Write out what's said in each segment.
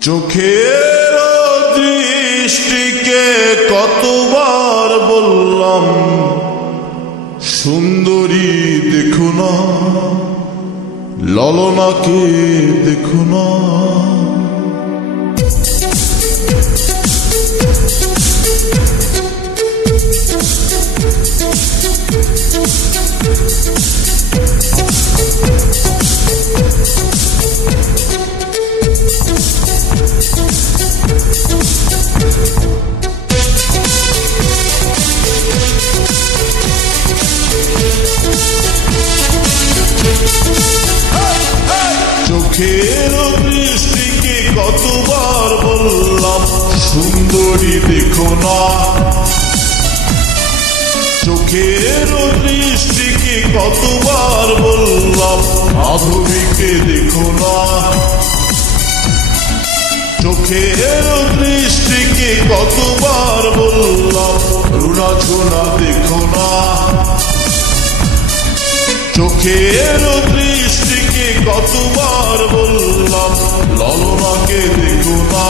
চোখের দৃষ্টিকে কতবার বললাম সুন্দরী দেখো না, ললনাকে দেখো না। চোখের দৃষ্টিকে কতবার বললাম সুন্দরী দেখো না, চোখের দৃষ্টিকে কতবার বললাম মাধবীকে দেখো না, চোখের দৃষ্টিকে কতবার বললাম রুনা ঝোনা দেখো না, চোখের দৃষ্টিকে কতবার বললাম ললনাকে দেখো না।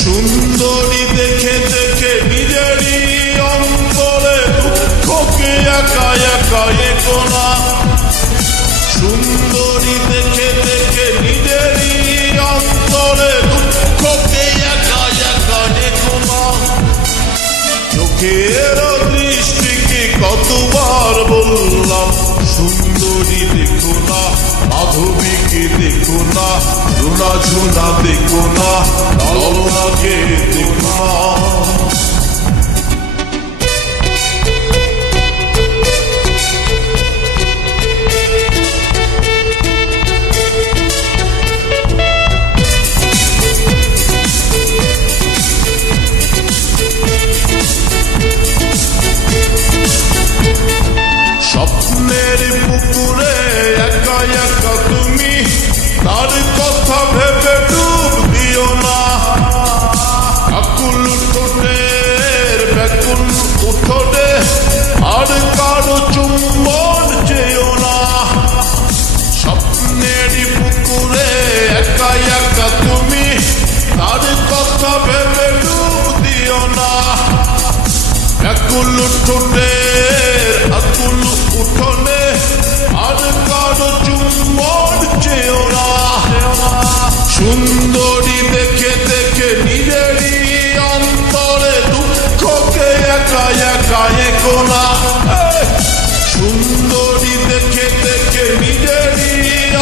সুন্দরী দেখে দেখে নিজেরই অন্তরে দুঃখকে একা একা এগো না, সুন্দরী দেখে দেখে নিজেরই অন্তরে দুঃখকে একা একা এগো না। চোখের দৃষ্টিকে কতবার বললাম সুন্দরী দেখো না, মাধবীকে দেখো না, রুনা ঝোনা দেখো না, ললনাকে দেখো না। স্বপ্নের পুকুরে একা একা তুমি, তার কথা ভেবে ডুব দিও না, আকুল ঠোঁটের ব্যাকুল উঠোনে আর কারো চুম্বন চেয়েও না। স্বপ্নের পুকুরে একা একা তুমি, তার কথা ভেবে ডুব দিও না, ব্যাকুল ঠোঁটের আকুল উঠোনে আর কারো চুম্বন চেয়েও না। সুন্দরী দেখে দেখে নিজেরই অন্তরে দুঃখকে একা একা এগো না, সুন্দরী দেখে দেখে নিজেরই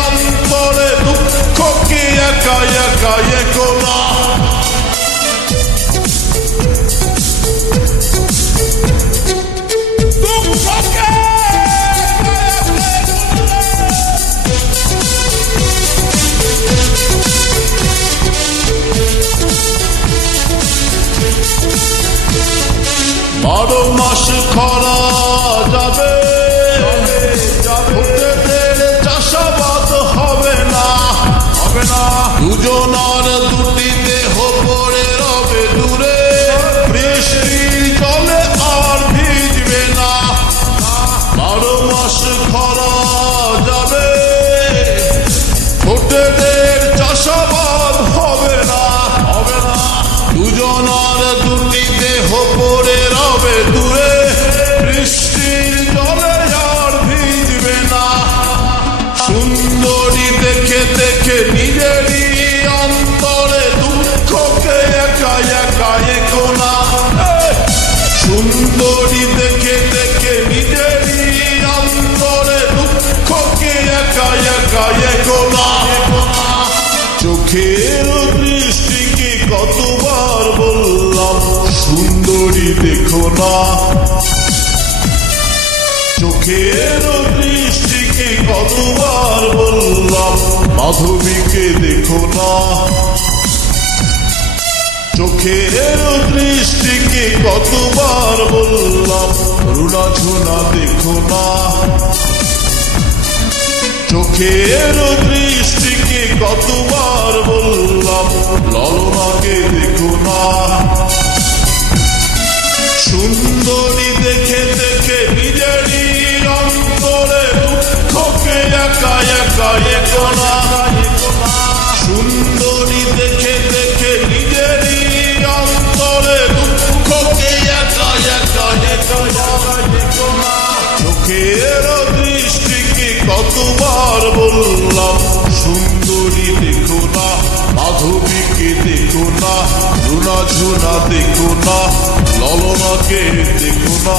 অন্তরে দুঃখকে একা একা এগো না। বারো মাস খরা যাবে, চাষাবাদ হবে না, হবে না, দুজনার দুটি দেহ পড়ে রবে দূরে, বৃষ্টির জলে আর ভিজবে না। বারো মাস খরা যাবে, ছোটদের চাষাবাদ হবে না, হবে না, দুজনার দুটি দেহ পড়ে রবে দূরে, বৃষ্টির জলে আর ভিজবে না। সুন্দরী দেখে দেখে নিজেরই অন্তরে দুঃখকে একা একা এগো না, সুন্দরী দেখে দেখে নিজেরই অন্তরে দুঃখকে একা একা এগো না। চোখের দৃষ্টিকে কতবার বললাম সুন্দরী দেখো না, চোখের দৃষ্টিকে কতবার বললাম মাধবীকে দেখো না, চোখের দৃষ্টিকে কতবার বললাম রুনা ঝোনা দেখো না, চোখের দৃষ্টিকে কতবার বললাম ললনাকে দেখো না। সুন্দরী দেখে দেখে নিজেরই অন্তরে দুঃখকে একা একা এগো না। কতবার বললাম, সুন্দরী দেখো না, মাধবীকে দেখো না, রুনা ঝুনা দেখো না, ললনাকে দেখো না।